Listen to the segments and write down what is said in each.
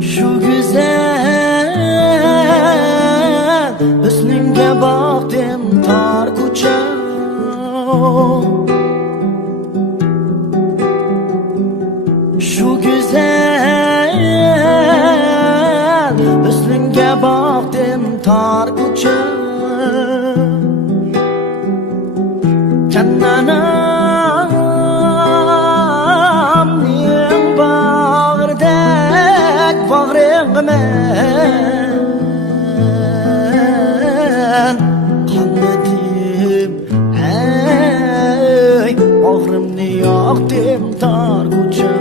Şu güzel hüsnünge baktım tar ko'cha. Şu güzel hüsnünge baktım tar ko'cha. Cannanamning bag'ridek bag'ringmen qanladim ey bag'rimni yoqdim tor ko'cha.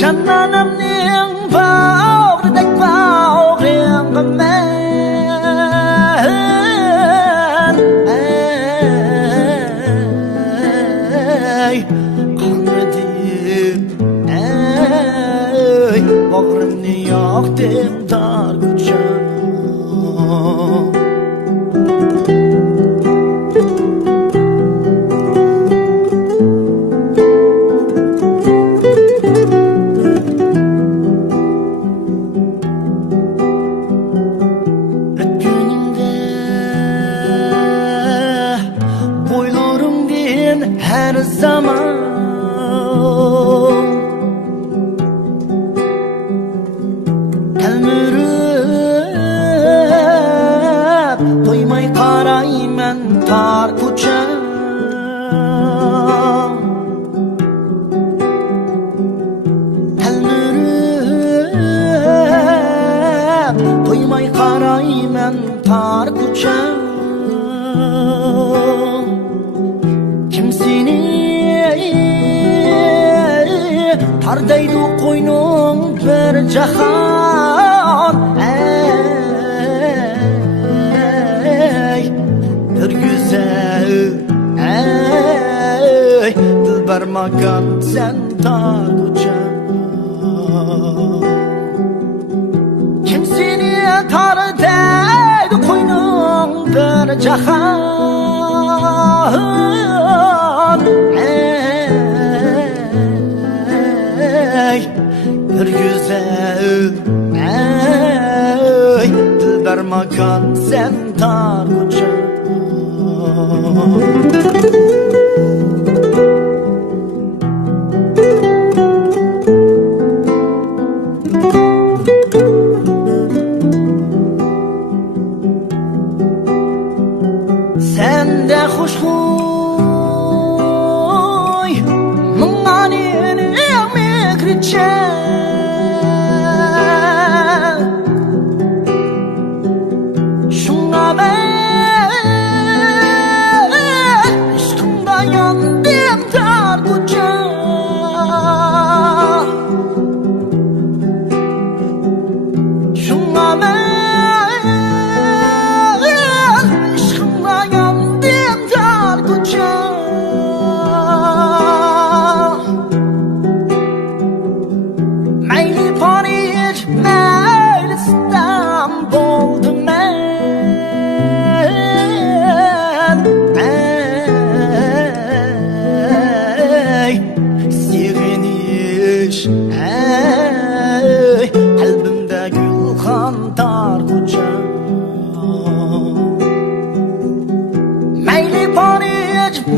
Cannanamning bag'ridek bag'ringmen bağrımni yoqdim tor ko'cha. Günümde boylarımdin her zaman to'ymay qarayman tor ko'cha. Talmirib to'ymay qarayman tor ko'cha. Kim seni tardaydi qo'yning bir jahon. Bir güzel ey dilber makan sen tor ko'cha. Kim seni tardaydi qo'yning bir jahon. Ey bir güzel ey dilber makan sen tor ko'cha. Sende xushxuy mung'anin emekricha. Shunga ben ishqimda yondim tor ko'cha. Shunga ben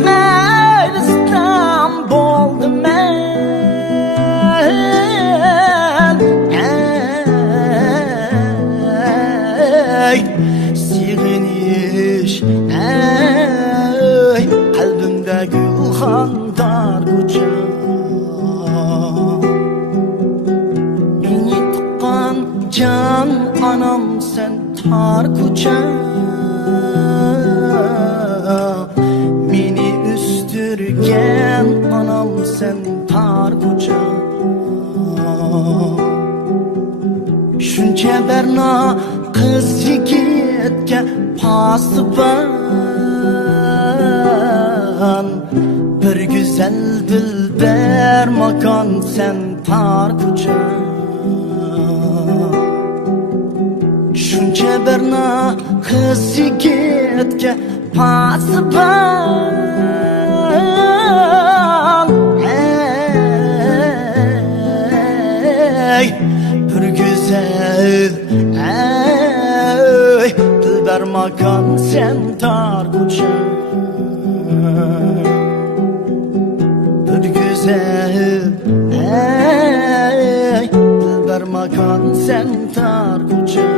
Meylistan boldum ben Siginiş kalbimde gülxandar ko'cha Meni tuqqan can anam sen tar ko'cha Meni üstürgen anam sen tar ko'cha Shuncha berna qiz yigitga pasibon Bir güzel dilber makon sen tar ko'cha Shuncha berna qiz yigitga pasibon Bir güzel dilber makon sen tar ko'cha Bir güzel dilber makon sen tar ko'cha